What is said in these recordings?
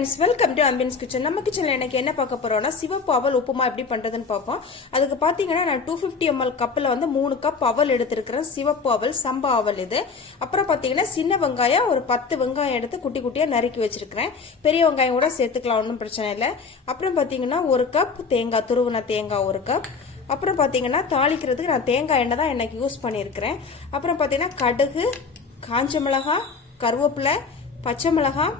friends, welcome to Ambience kitchen. நம்ம கிச்சன்ல எனக்கு என்ன பார்க்க போறோம்னா சிவப்பு அவல் உப்புமா எப்படி பண்றதுன்னு பார்ப்போம். அதுக்கு பாத்தீங்கன்னா நான் 250 ml கப்ல வந்து 3 கப் அவல் எடுத்துக்கிறேன். சிவப்பு அவல், சம்பா அவல் இது. அப்புறம் பாத்தீங்கன்னா சின்ன வெங்காயம் ஒரு 10 வெங்காயம் எடுத்து குட்டி குட்டியா நறுக்கி வச்சிருக்கேன். பெரிய வெங்காயம் கூட சேர்த்துக்கலாம், ஒன்றும் பிரச்சனை இல்லை. அப்புறம் பாத்தீங்கன்னா 1 கப் தேங்காய், துருவின தேங்காய் 1 கப். அப்புறம் பாத்தீங்கன்னா தாளிக்கிறதுக்கு நான் தேங்காய் எண்ணெய் தான் எனக்கு யூஸ் பண்ணியிருக்கிறேன். அப்புறம் பாத்தீங்கன்னா கடுகு, காஞ்ச மிளகாய், கருவேப்பிலை, பச்சை மிளகாய்,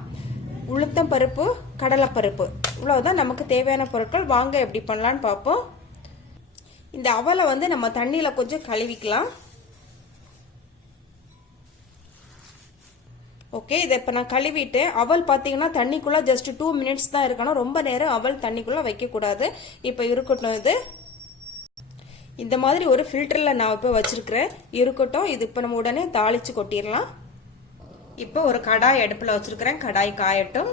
உளுத்தம் பருப்பு, கடலைப்பருப்பு, இவ்வளவுதான் நமக்கு தேவையான பொருட்கள். வாங்க எப்படி பண்ணலான்னு பார்ப்போம். இந்த அவலை வந்து நம்ம தண்ணியில கொஞ்சம் கழுவிக்கலாம். ஓகே, இதை இப்போ நான் கழுவிட்டு, அவல் பார்த்தீங்கன்னா தண்ணிக்குள்ள ஜஸ்ட் 2 minutes தான் இருக்கணும். ரொம்ப நேரம் அவல் தண்ணிக்குள்ள வைக்கக்கூடாது. இப்போ இருக்கட்டும். இது இந்த மாதிரி ஒரு ஃபில்டர்ல நான் இப்போ வச்சிருக்கிறேன். இருக்கட்டும். இது இப்போ நம்ம உடனே தாளிச்சு கொட்டிடலாம். இப்போ ஒரு கடாய் அடுப்புல வச்சிருக்கிறேன். கடாய் காயட்டும்.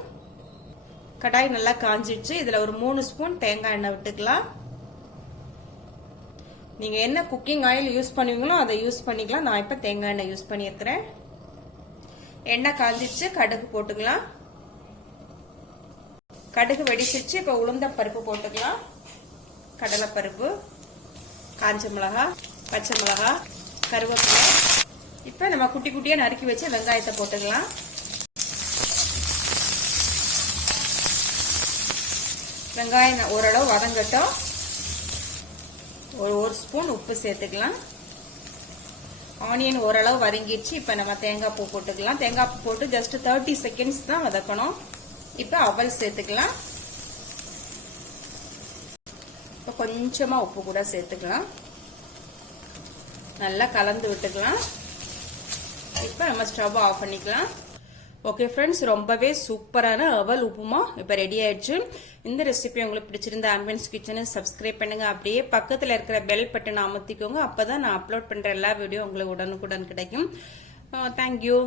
கடாய் நல்லா காஞ்சிடுச்சு. இதுல ஒரு 3 ஸ்பூன் தேங்காய் எண்ணெய் விட்டுக்கலாம். நீங்க என்ன குக்கிங் ஆயில் யூஸ் பண்ணுவீங்களோ அதை யூஸ் பண்ணிக்கலாம். நான் இப்ப தேங்காய் எண்ணெய் யூஸ் பண்ணியிருக்கிறேன். எண்ணெய் காஞ்சிடுச்சு. கடுகு போட்டுக்கலாம். கடுகு வெடிச்சிருச்சு. இப்ப உளுந்த பருப்பு போட்டுக்கலாம். கடலை பருப்பு, காஞ்ச மிளகாய், பச்சை மிளகாய், கருவேப்பிலை. இப்ப நம்ம குட்டி குட்டியா நறுக்கி வச்சு வெங்காயத்தை போட்டுக்கலாம். வெங்காயம் ஓரளவு வதங்கட்டும். ஒரு ஸ்பூன் உப்பு சேர்த்துக்கலாம். ஆனியன் ஓரளவு வதங்கிடுச்சு. இப்ப நம்ம தேங்காய் பூ போட்டுக்கலாம். தேங்காய் பூ போட்டு ஜஸ்ட் 30 seconds தான் வதக்கணும். இப்ப அவல் சேர்த்துக்கலாம். இப்ப கொஞ்சமா உப்பு கூட சேர்த்துக்கலாம். நல்லா கலந்து விட்டுக்கலாம். இப்ப நம்ம ஸ்டவ் ஆஃப் பண்ணிக்கலாம். ஓகே ஃப்ரெண்ட்ஸ், ரொம்பவே சூப்பரான அவல் உப்புமா இப்ப ரெடி ஆயிடுச்சு. இந்த ரெசிபி உங்களுக்கு பிடிச்சிருந்த ஆம்பியன்ஸ் கிச்சனை சப்ஸ்கிரைப் பண்ணுங்க. அப்படியே பக்கத்துல இருக்கிற பெல் பட்டனை அமுத்திக்கோங்க. அப்பதான் நான் அப்லோட் பண்ற எல்லா வீடியோ உங்களுக்கு உடனுக்குடன் கிடைக்கும். தேங்க்யூ.